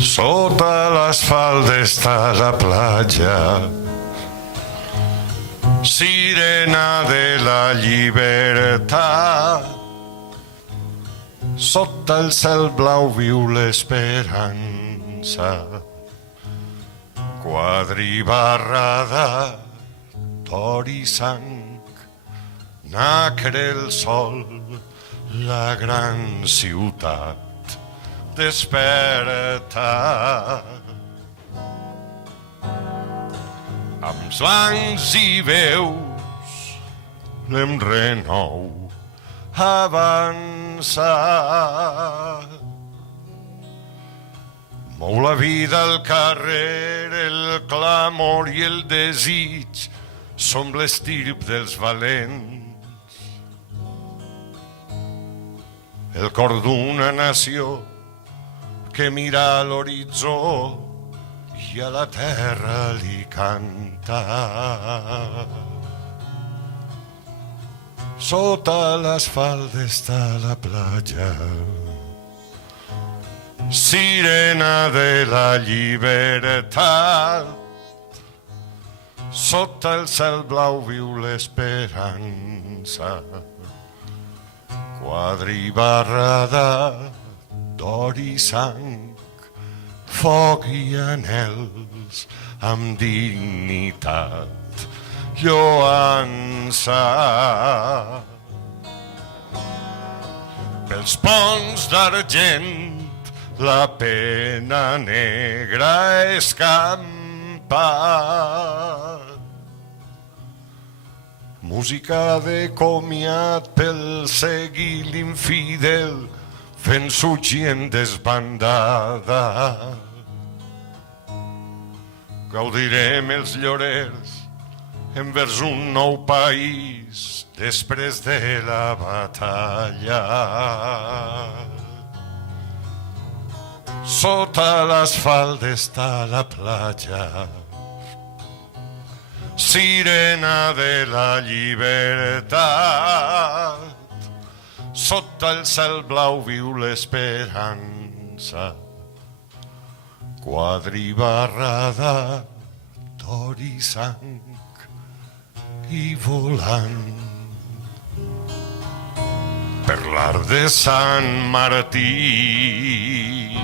Sota l'asfalt està la platja, sirena de la llibertat. Sota el cel blau viu l'esperança, quadribarrada d'or i sang. Nacre el sol, la gran ciutat desperta. Amb bancs i veus l'enrenou avança. Mou la vida al carrer, el clamor i el desig, som l'estirp dels valents. El cor d'una nació que mira a l'horitzó i a la terra li canta. Sota l'asfalt està la platja, sirena de la llibertat. Sota el cel blau viu l'esperança, quadribarrada d'or i sang, foc i anhels amb dignitat, lloança. Pels ponts d'argent la pena negra escampa. Música de comiat pel seguil infidel, fent gent desbandada. Gaudirem els llorers envers un nou país després de la batalla. Sota l'asfalt està la platja, sirena de la llibertat. Sota el cel blau viu l'esperança, quadribarrada d'or i sang, i volant per l'art de Sant Martí,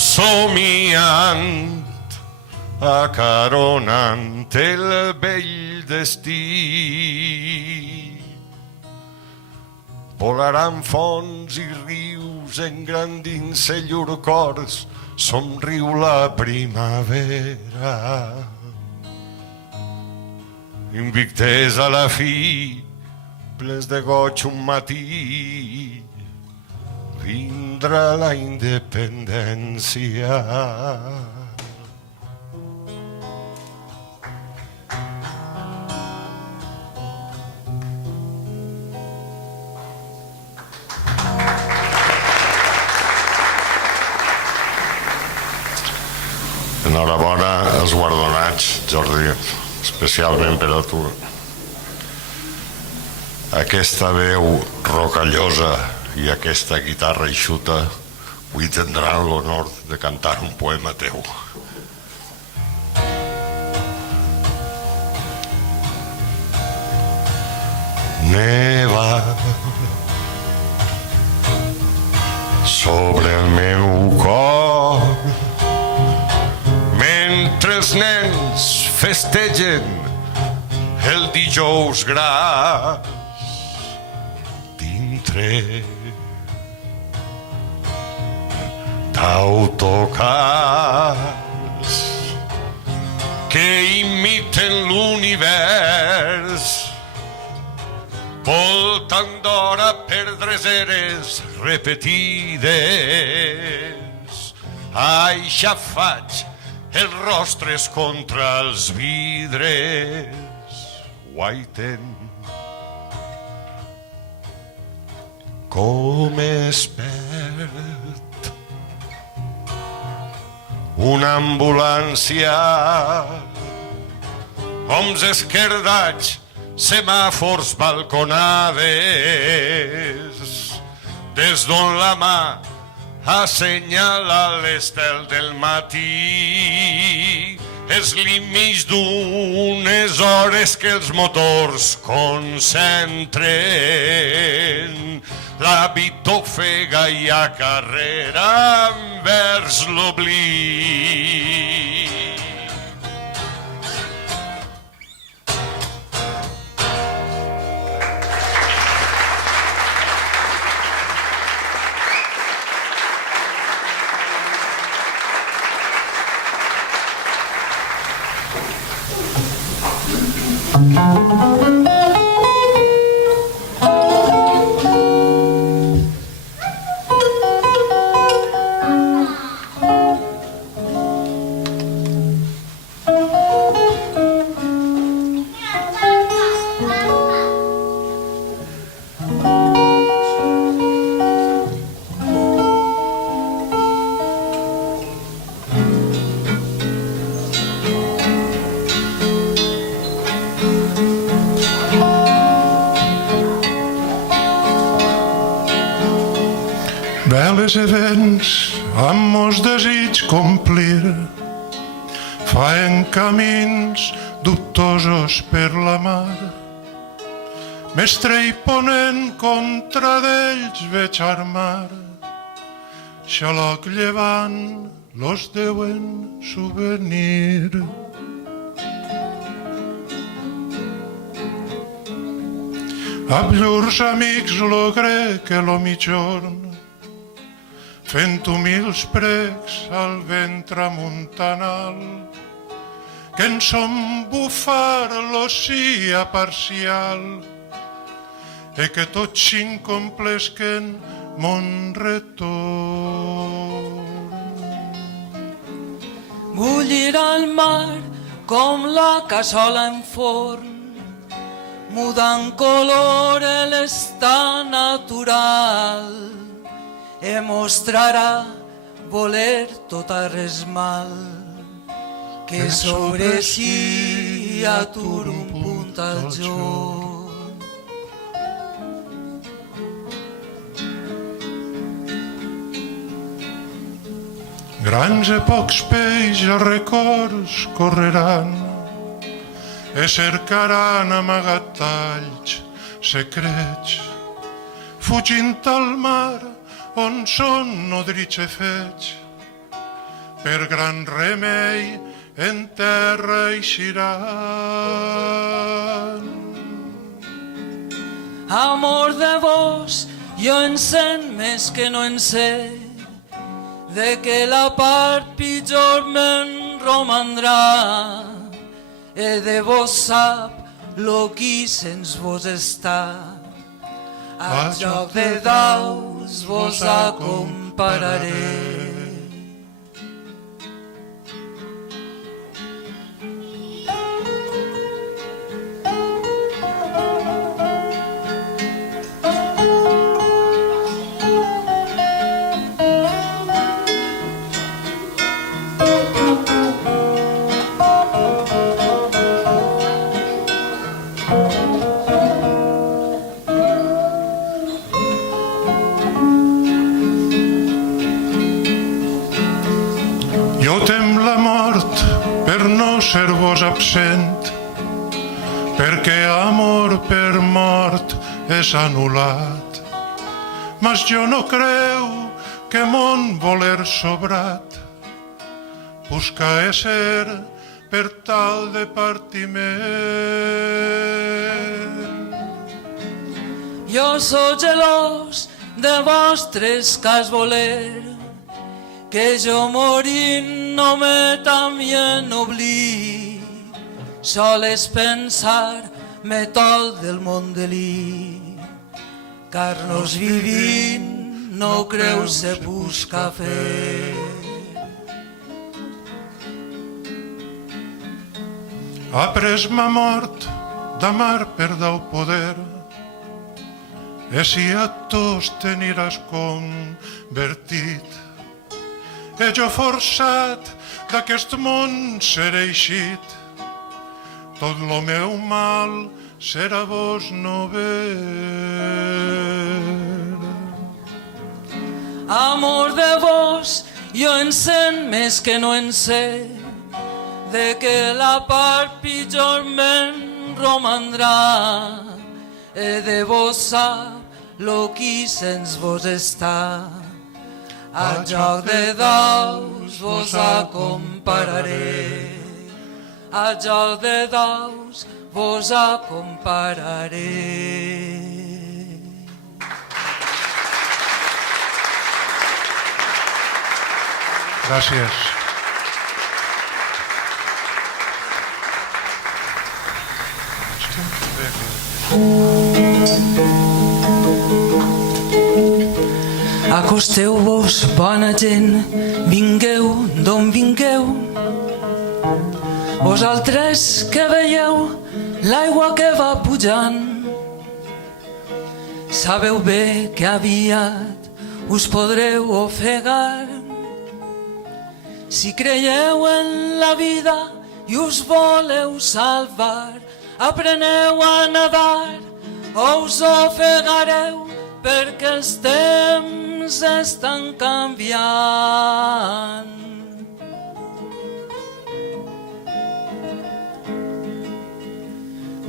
somiant, acaronant el vell destí. Volaran fonts i rius engrandint-se llur cors, somriu la primavera. Invictes a la fi, plens de goig un matí, vindrà la independència. Enhorabona als guardonats, Jordi, especialment per a tu. Aquesta veu rocallosa i aquesta guitarra eixuta avui tindran l'honor de cantar un poema teu. Neva sobre el meu cor mentre els nens festegen el dijous gras dintre d'autocars que imiten l'univers voltant d'hora per dreseres repetides. Aixafats els rostres contra els vidres, guaiten com es perd una ambulància, homes esquerdats, semàfors balconades, des d'on la mà assenyala l'estel del matí. És l'imig d'unes hores que els motors concentren. L'hàbit ofega i a carrera envers l'oblit. Veles e vents amb mos desig complir, faen camins dubtosos per la mar. Mestre i ponent contra d'ells veig armar, xaloc llevant los deuen souvenir. Amb llurs amics lo grec e lo mitjorn, fent humils precs al vent tramuntanal, que en som bufar l'ocia parcial e que tots s'incomplesquen mon retorn. Bullir al mar com la cassola en forn, mudant color l'estat natural, e mostrarà voler tot arrés mal, que sobre si atur un punt al joc. Grans e pocs peix records correran e cercaran amagatalls secrets, fugint al mar on són nodrits e fets, per gran remei en terra eixiran. Amor de vos, jo en sent més que no en sé, de que la part pitjor me'n romandrà, e de vos sap lo qui sens vos està. Al joc de daus vos acompararé. Jo tem la mort per no ser-vos absent, perquè amor per mort és anul·lat. Mas jo no creu que mon voler sobrat busca ésser per tal de partiment. Jo sóc gelós de vostres cas voler, que jo morint no me tambien oblid. Soles pensar me tol del món delí, car nos vivint no creu se busca fer. Après ma mort d'amar perdau poder, e si a tos teniràs convertit, e jo forçat d'aquest món seré eixit, tot lo meu mal serà vos no ver. jo en sent més que no en sé, de que la part pitjor me'n romandrà. De vos sap lo qui sens vos està. Al joc de daus vos acompararé. Al joc de daus vos acompararé. Gràcies. Acosteu-vos, bona gent, vingueu d'on vingueu. Vosaltres que veieu l'aigua que va pujant, sabeu bé que aviat us podreu ofegar. Si creieu en la vida i us voleu salvar, apreneu a nadar o us ofegareu, perquè els temps estan canviant.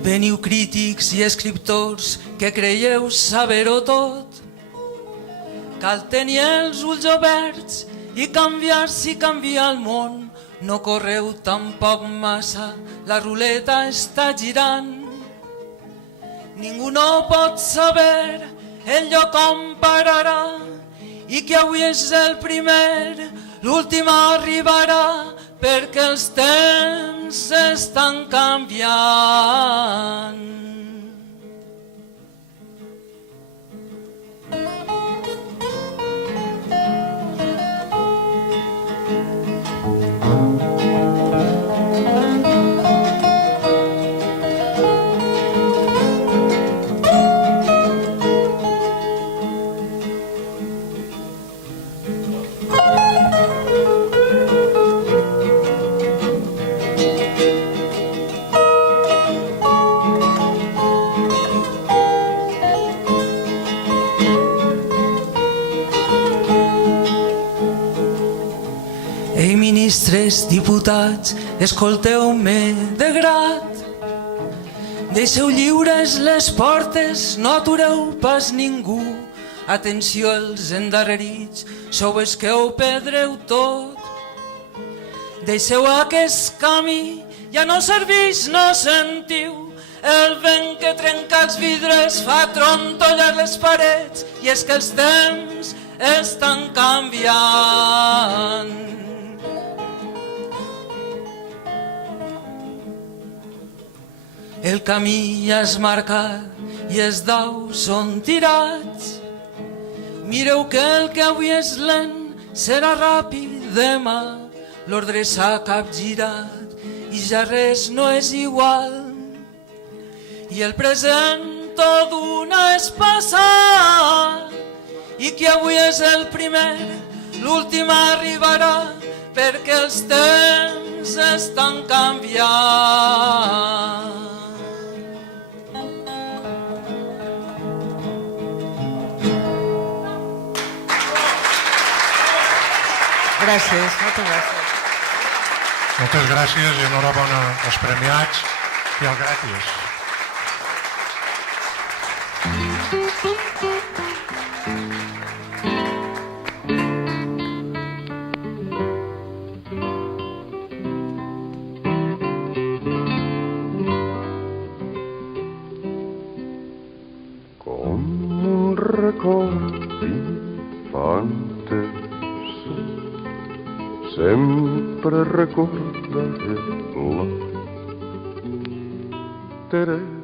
Veniu crítics i escriptors que creieu saber-ho tot. Cal tenir els ulls oberts i canviar si canvia el món. No correu tampoc massa, la ruleta està girant. Ningú no pot saber el lloc on pararà, i que avui és el primer, l'últim arribarà, perquè els temps estan canviant. Ei, ministres, diputats, escolteu-me de grat. Deixeu lliures les portes, no atureu pas ningú. Atenció els endarrerits, sou els que ho perdreu tot. Deixeu aquest camí, ja no serveix, no sentiu. El vent que trenca els vidres fa trontollar les parets, i és que els temps estan canviant. El camí ja és marcat i els daus són tirats. Mireu que el que avui és lent serà ràpid demà. L'ordre s'ha capgirat i ja res no és igual. I el present tot d'una és passat, i que avui és el primer, l'últim arribarà, perquè els temps estan canviant. Gràcies, moltes gràcies. Moltes gràcies i enhorabona als premiats i al gratis. Com un record infante, sempre recordaré la Teresa.